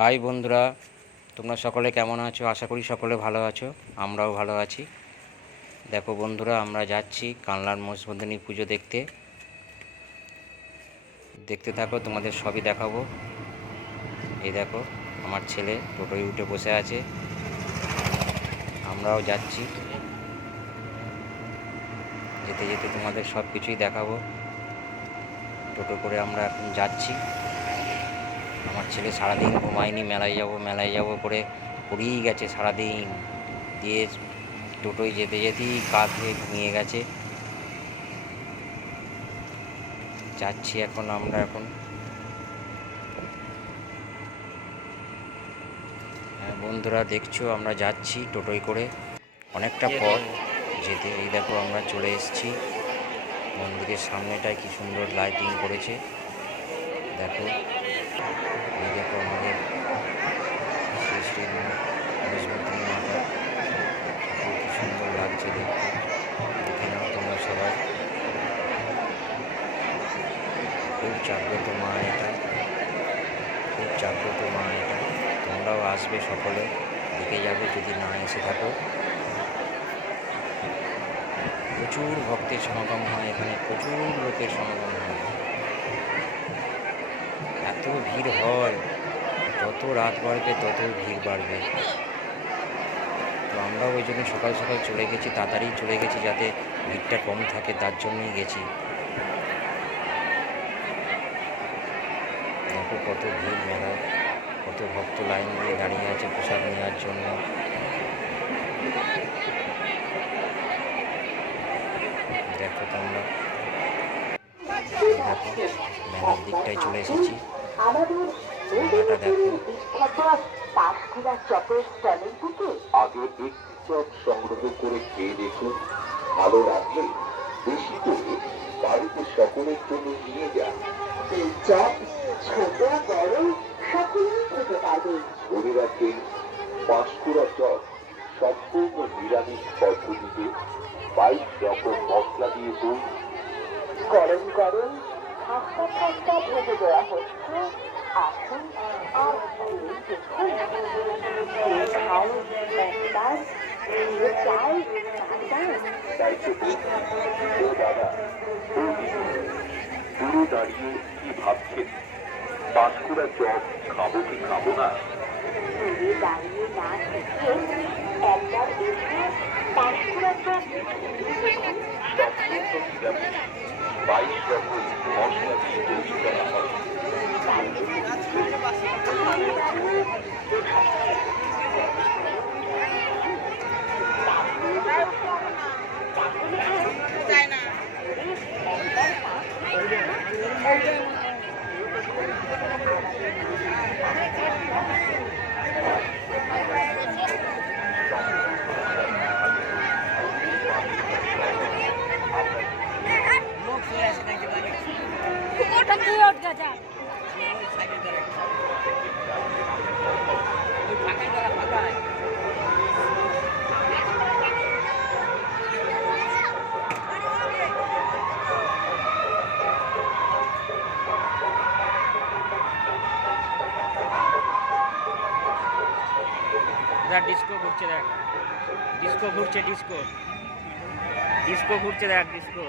High বন্ধুরা, তোমরা সকলে কেমন আছো? আশা করি সকলে ভালো আছো, আমরাও ভালো আছি। দেখো বন্ধুরা, আমরা যাচ্ছি কানলার মৎস্যবন্ধনী পুজো দেখতে। দেখতে থাকো, তোমাদের সবই দেখাবো। এই দেখো, আমার ছেলে টোটোয় উঠে বসে আছে, আমরাও যাচ্ছি। যেতে যেতে তোমাদের সব কিছুই দেখাবো। টোটো করে আমরা এখন যাচ্ছি। আমার ছেলে সারাদিন ঘুমায়নি, মেলায় যাবো করে পড়েই গেছে সারাদিন। দিয়ে টোটোয় যেতে যেতেই কাঁধ হয়ে ঘুমিয়ে গেছে। যাচ্ছি এখন আমরা বন্ধুরা দেখছো, আমরা যাচ্ছি টোটোয় করে অনেকটা পথ যেতে। এই দেখো, আমরা চলে এসেছি মন্দিরের সামনেটায়, কি সুন্দর লাইটিং করেছে দেখো। এই দেখো আমাদের শ্রী শ্রী মৎস্যবন্ধনী মাতা, কি সুন্দর লাগছে দেখতে। দেখে নাও তোমরা সবাই, খুব জাগ্রত মা এটা, খুব জাগ্রত মা এটা। তোমরাও আসবে সকলে, দেখে যাবে যদি না এসে থাকো। প্রচুর ভক্তের সমাগম হয় এখানে, প্রচুর লোকের সমাগম হয়, এত ভিড় হয়। যত রাত বাড়বে তত ভিড় বাড়বে। তো আমরাও ওই জন্য সকাল সকাল চলে গেছি, তাড়াতাড়ি চলে গেছি যাতে ভিড়টা কম থাকে, তার জন্যই গেছি। দেখো কত ভিড় মেলায়, কত ভক্ত লাইন দিয়ে দাঁড়িয়ে আছে প্রসাদ নেওয়ার জন্য। দেখো তোমরা, দেখো মেলার দিকটায় চলে এসেছি। মেলাটা দেখো, আগে একটি চপ সংগ্রহ করে খেয়ে দেখুন, ভালো লাগলে বেশি করে বাড়িতে সকলের জন্য নিয়ে যান। এই চপ ছোট বড় সকলেই খেতে পারবে। মনে রাখবেন, পাঁশকুড়া চপ সম্পূর্ণ নিরামিষ পদ্ধতিতে 22 রকম মশলা দিয়ে তৈরি। গরম গরম খাস্তা খাস্তা ভেজে দেওয়া হচ্ছে। আসুন আর দাঁড়িয়ে কি ভাবছেন? পাঁশকুড়া চপ খাবো কি খাবো না? দাঁড়িয়ে না থেকে একবার এসে পাঁশকুড়া চপ 22 রকম মশলা দিয়ে তৈরি করা হয়। ডিস্কো ঘুরছে দেখ, ডিস্কো ঘুরছে, ডিস্কো ডিস্কো ঘুরছে দেখ, ডিস্কো।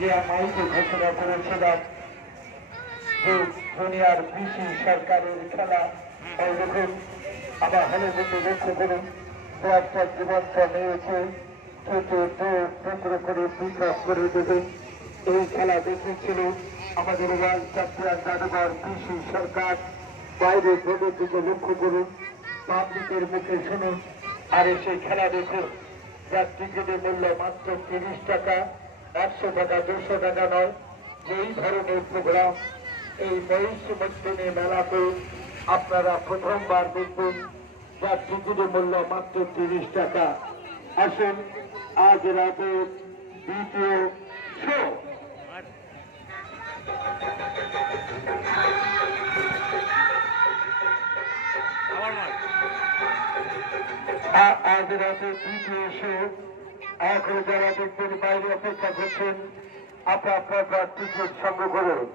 যে মাইকে ঘোষণা করেছিলাম যে দুনিয়ার কৃষি সরকারের খেলা, এই দেখুন আবার ভালো মতো লক্ষ্য করুন একটা জীবনটা মেয়েকে কেটে টুকরো করে পৃথক করে দেবেন। এই খেলা দেখেছিল আমাদের ওয়ার্ল্ড চ্যাম্পিয়ন জাদুঘর কৃষি সরকার। বাইরে ভেবে দিকে লক্ষ্য করুন, পাবলিকের মুখে শুনুন, আর সেই খেলা দেখুন। যার টিকিটের মূল্য মাত্র 30 টাকা, 100 টাকা, 200 টাকা নয়। এই ধরনের প্রোগ্রাম এই মহিষমর্দিনী মেলাতে আপনারা প্রথমবার দেখবেন, যার টিকিটের মূল্য মাত্র 30 টাকা। আসুন আজ রাতে দ্বিতীয় শো। আজ রাতে দ্বিতীয় শো। এখন যারা দেখবেন বাইরে অপেক্ষা করছেন, আপনার টিকিট সংগ্রহ করুন।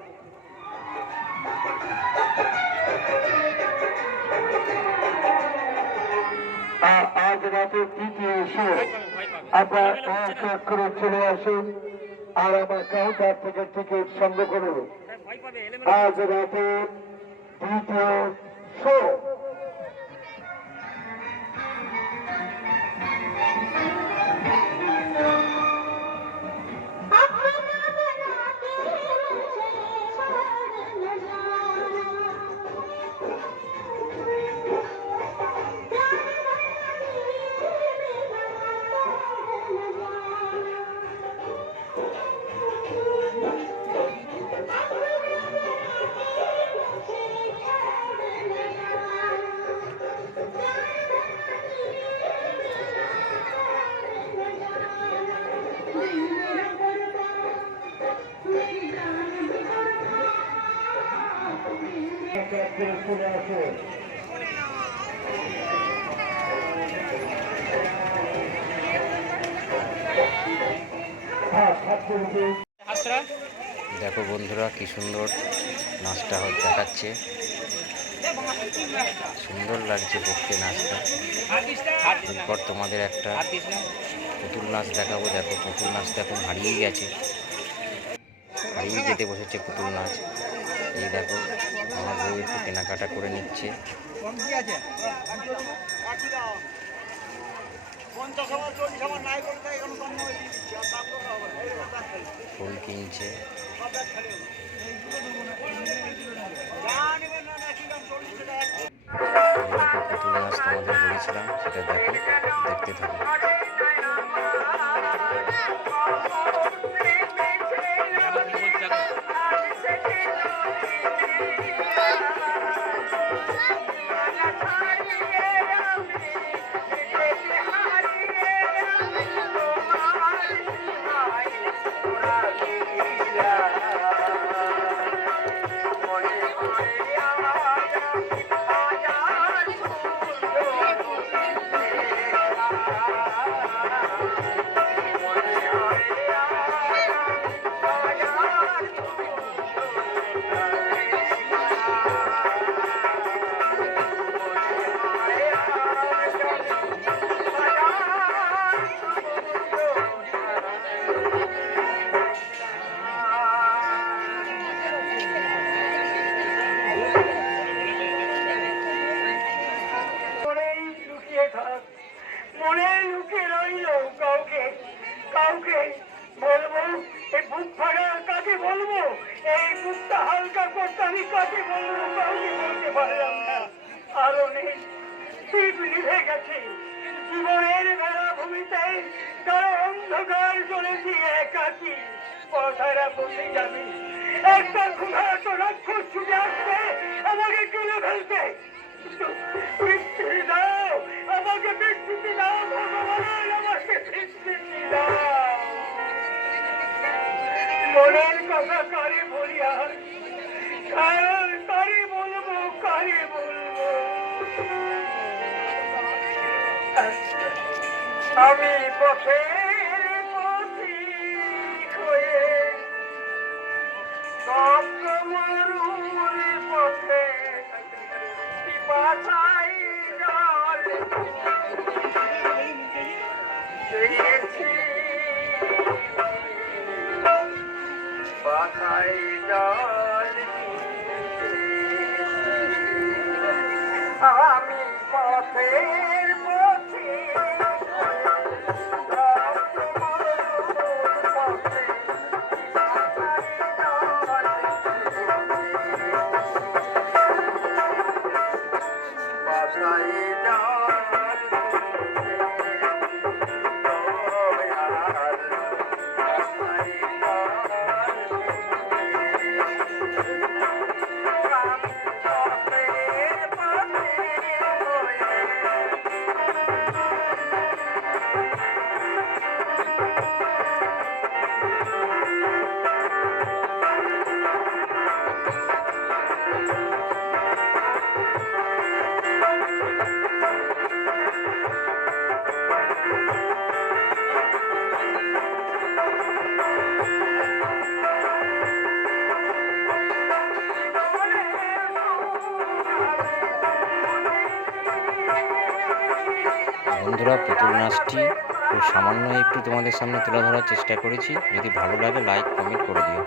আজ রাতে তৃতীয় শো। আপনার করে চলে আসুন আর আমার কাউন্টার থেকে টিকিট সংগ্রহ করুন। আজ রাতে দ্বিতীয় শো। চলে আসুন। দেখো বন্ধুরা কি সুন্দর নাচটা দেখাচ্ছে, সুন্দর লাগছে দেখতে নাচটা। এরপর তোমাদের একটা পুতুল নাচ দেখাবো। দেখো পুতুল নাচটা এখন হারিয়ে গেছে, হারিয়ে যেতে বসেছে পুতুল নাচ। এই দেখো আমার বউ একটু কেনাকাটা করে নিচ্ছে। ফুল কিনছে। পুতুল নাচ তোমাদের বলেছিলাম, সেটা দেখো, দেখতে থাকো। মনে লুকে রইল কাউকে কাউকে বলবো, এই বুক ফাটা কাকে বলবো, এই বুকটা হালকা করতে আমি কাকে বলবো, কাউকে বলতে পারলাম না। আরো নেই, দীপ নিভে গেছে জীবনের বেড়া ভূমিতে, তারা অন্ধকার চলেছি একাকি পথারা বসে যাবে। একটা ক্ষুধার্ত রাক্ষস ছুটে আসবে আমাকে কিনে ফেলতে। বৃষ্টি দাও আমাকে, বৃষ্টি দাও ভগবান আমাকে, বৃষ্টি দাও। মনের কথা কারে বলি আর কারে বলবো, কারে বলবো। আমি পথের পথিক হয়ে মরুর পথে পিপাসাই জল চেয়েছি, পাতাই জল আমি বন্ধুরা পুতুল নাচটি খুব সামান্য একটু তোমাদের সামনে তুলে ধরার চেষ্টা করেছি। যদি ভালো লাগে লাইক কমেন্ট করে দিও।